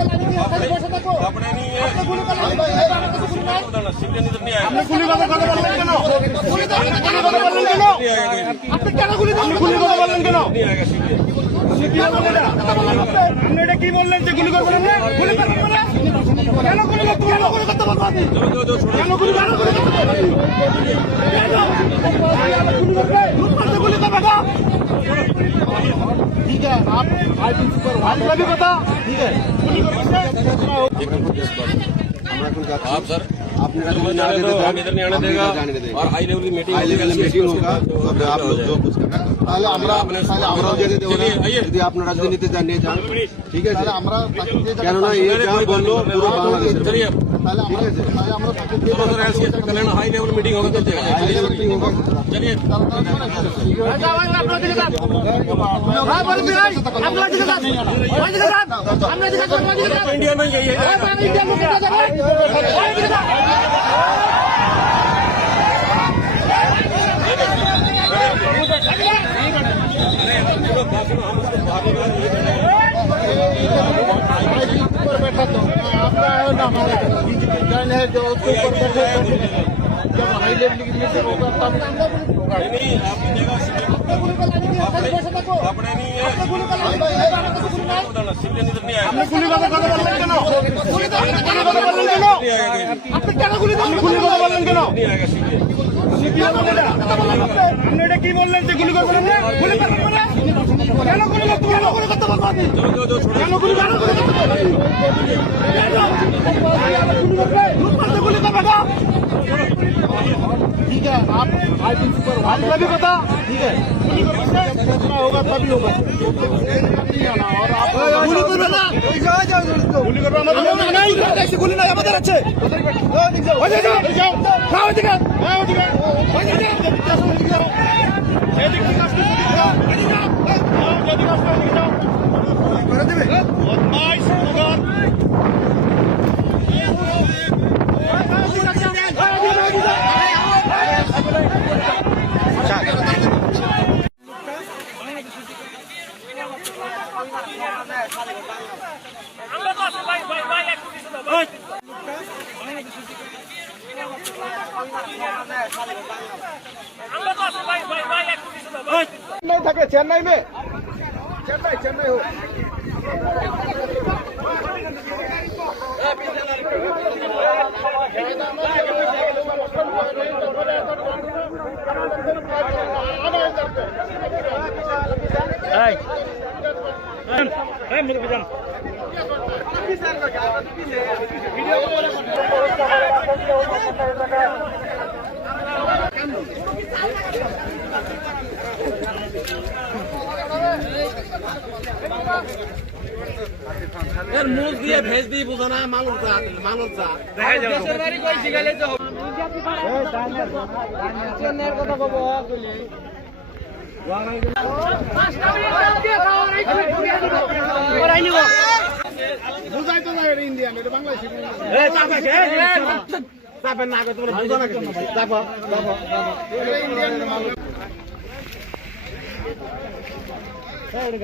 अपने नहीं है আপনি গুলি কথা বললেন কেন? আপনি কেন গুলি কথা বললেন কেন? আপনি এটা কি বললেন যে গুলি করবেন না? গুলি করবেন না? কেন গুলি করতে বলবো আপনি? কেন গুলি করতে गुली का बेटा ठीक है आप भी बता ठीक है आप सर आप इधर नहीं आने देगा और हाई लेवल की मीटिंग होगा तो आप लोग जो कुछ करना যদি আপনারা যদি নিতে চান নিয়ে যান ঠিক আছে কেননা এই গ্রাম বললো পুরো বাংলাদেশের चलिए ঠিক আছে हाई लेवल मीटिंग होगा तो चलिए इंडिया में यही है ऊपर बैठा तो आपका है ना हमारा जन है जो उसके ऊपर बैठे जब हाई लेवल की मीटिंग होगा तब होगा नहीं आपकी जगह अपने नहीं है सिविलियन इधर नहीं आएगा আপনি গুলি কথা বললেন কেন? আপনি কেন গুলি কথা বললেন কেন? नहीं आएगा सिविलियन আপনি এটা কি বললেন যে গুলি করবেন না? গুলি করবেন না? কেন গুলি করতে বলবো আপনি? কেন গুলি করতে गुली का बेटा ठीक है आप भी बता ठीक है होगा तभी होगा और आप गुली करना गुली करना नहीं गुली नहीं আমাদের আছে नहीं থাকে चेन्नई में चेन्नई हो मेरे बजान यार मुंह दिए भेज दी बुझाना मालूम था देशेर बाड़ी কই শিখালে তো চেন্নাইয়ের কথা কব কইলি বুঝাই তো না এটা ইন্ডিয়ান এটা বাংলাদেশি এ চাপা কে চাপা না করে তোমরা বুঝানা কেন চাপা এটা ইন্ডিয়ান মাল এই